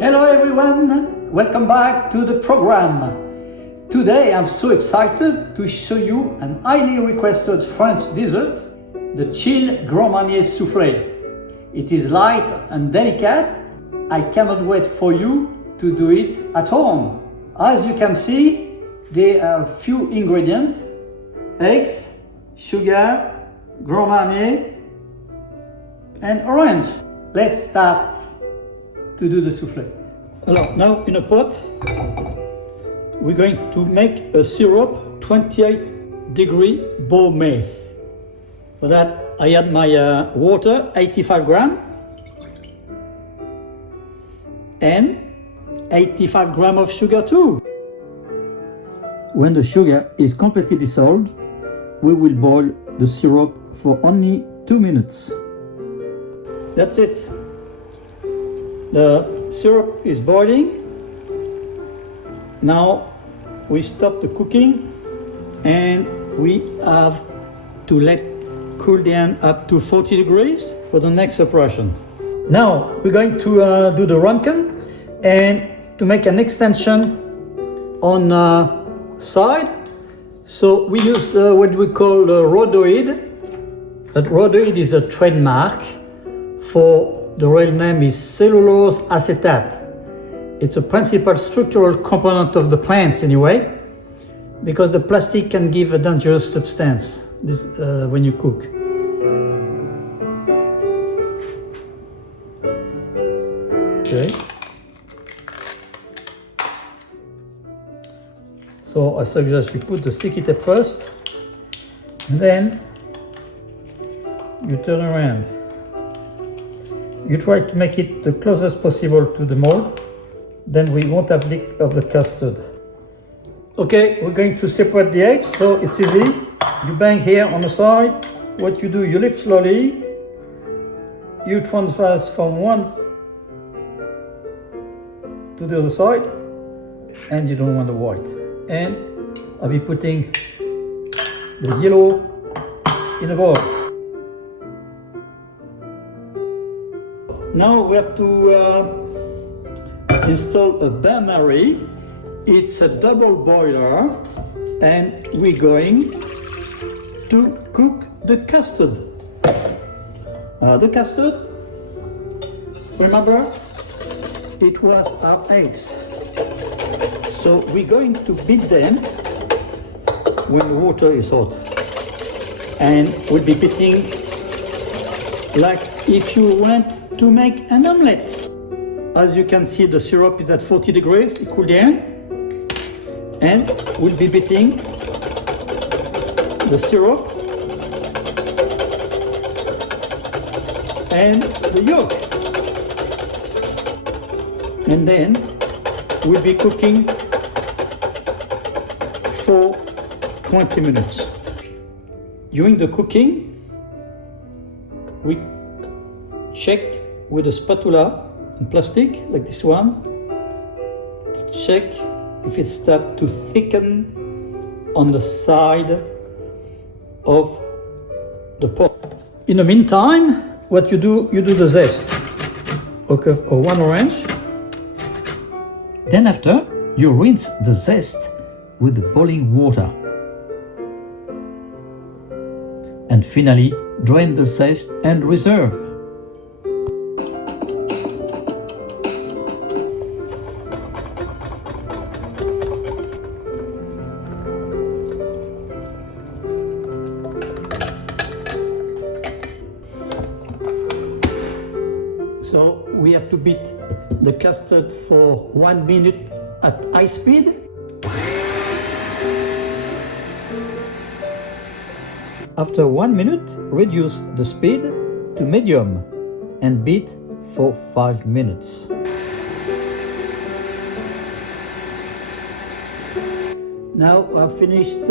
Hello everyone, welcome back to the program. Today I'm so excited to show you an highly requested French dessert, the chilled Grand Marnier Soufflé. It is light and delicate. I cannot wait for you to do it at home. As you can see, there are a few ingredients: eggs, sugar, Grand Marnier, and orange. Let's start to do the soufflé. Alors, now in a pot, we're going to make a syrup 28-degree Baumé. For that, I add my water, 85 grams, and 85 grams of sugar too. When the sugar is completely dissolved, we will boil the syrup for only 2 minutes. That's it. The syrup is boiling. Now we stop the cooking and we have to let cool down up to 40 degrees for the next operation. Now we're going to do the ramekin, and to make an extension on side. So we use what we call rhodoid. That rhodoid is a trademark for the real name is cellulose acetate. It's a principal structural component of the plants anyway, because the plastic can give a dangerous substance when you cook. Okay. So I suggest you put the sticky tape first, then you turn around. You try to make it the closest possible to the mold, then we won't have leak of the custard. Okay, we're going to separate the eggs, so it's easy. You bang here on the side. What you do, you lift slowly. You transfer from one to the other side, and you don't want the white. And I'll be putting the yellow in a bowl. Now we have to install a bain-marie. It's a double boiler, and we're going to cook the custard. The custard, remember, it was our eggs. So we're going to beat them when the water is hot. And we'll be beating like if you want to make an omelette. As you can see, the syrup is at 40 degrees, it cooled down. And we'll be beating the syrup and the yolk. And then we'll be cooking for 20 minutes. During the cooking, we check with a spatula in plastic like this one to check if it starts to thicken on the side of the pot. In the meantime, what you do the zest. Okay, or one orange. Then after, you rinse the zest with the boiling water. And finally, drain the zest and reserve. So we have to beat the custard for 1 minute at high speed. After 1 minute, reduce the speed to medium and beat for 5 minutes. Now I've finished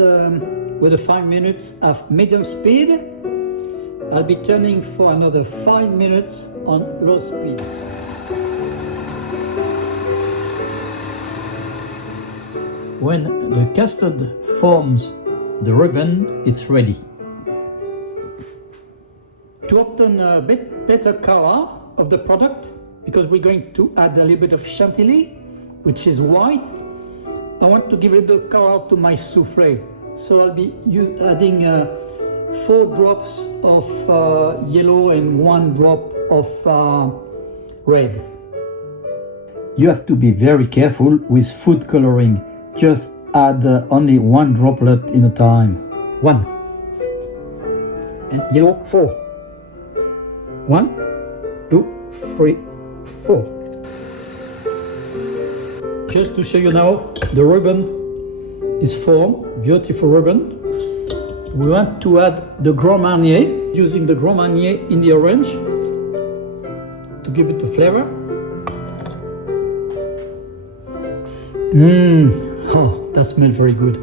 with the 5 minutes of medium speed. I'll be turning for another 5 minutes on low speed. When the custard forms the ribbon, it's ready. To obtain a bit better color of the product, because we're going to add a little bit of chantilly, which is white. I want to give a little color to my souffle. So I'll be adding 4 drops of yellow and 1 drop of red. You have to be very careful with food coloring. Just add only 1 droplet in a time. 1. And yellow 4. 1, 2, 3, 4. Just to show you now, the ribbon is formed, beautiful ribbon. We want to add the Grand Marnier, using the Grand Marnier in the orange to give it the flavor. Oh, that smells very good.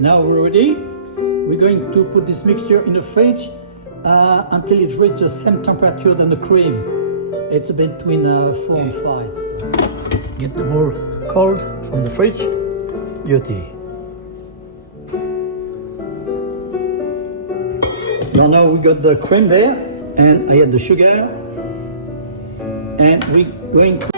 Now we're ready. We're going to put this mixture in the fridge until it reaches the same temperature than the cream. It's between 4 and 5. Get the bowl cold from the fridge. Beauty. Now we got the cream there, and I add the sugar, and we're going to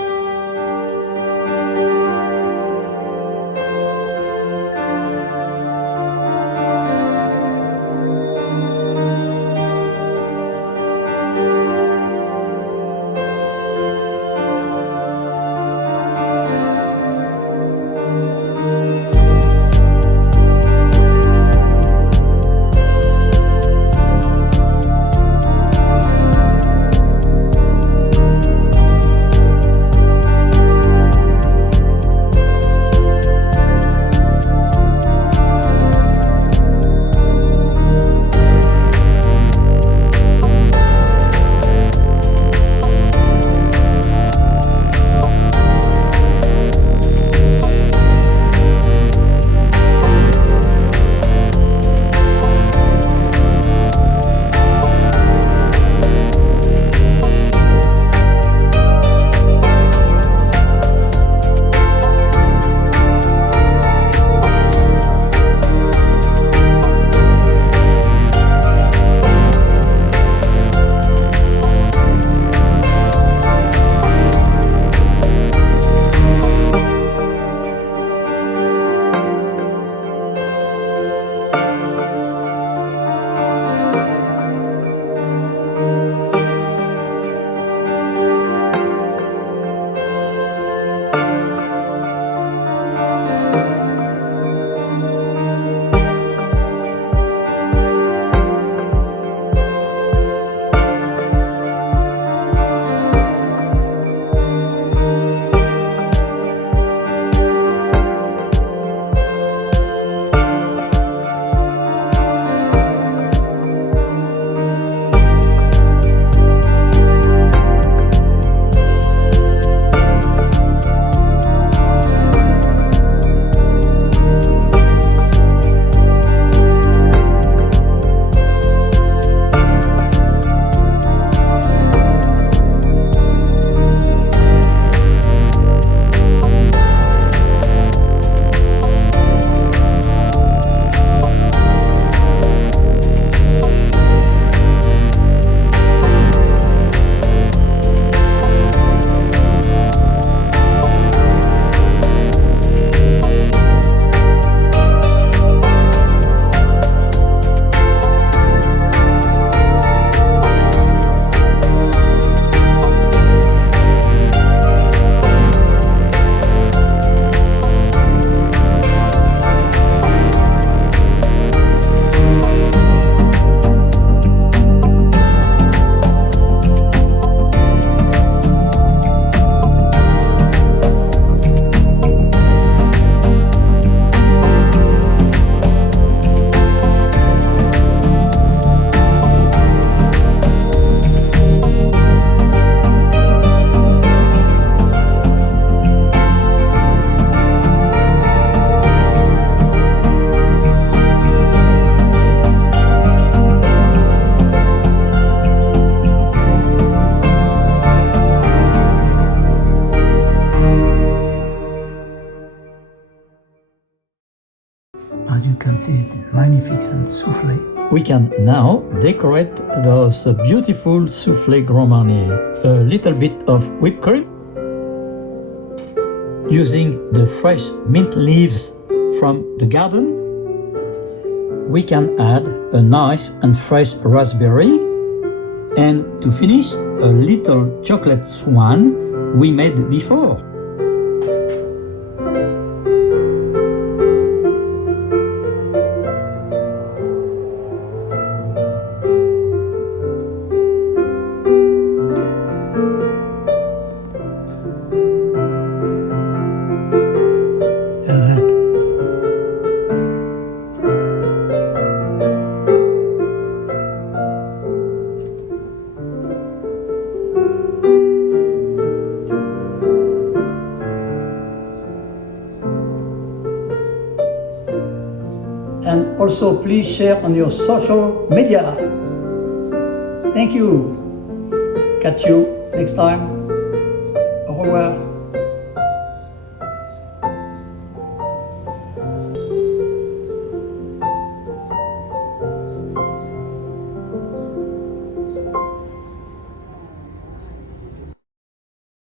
As you can see, it's magnificent souffle We can now decorate those beautiful soufflé Grand Marnier. A little bit of whipped cream. Using the fresh mint leaves from the garden, we can add a nice and fresh raspberry, and to finish, a little chocolate swan we made before. And also please share on your social media. Thank you. Catch you next time. Au revoir.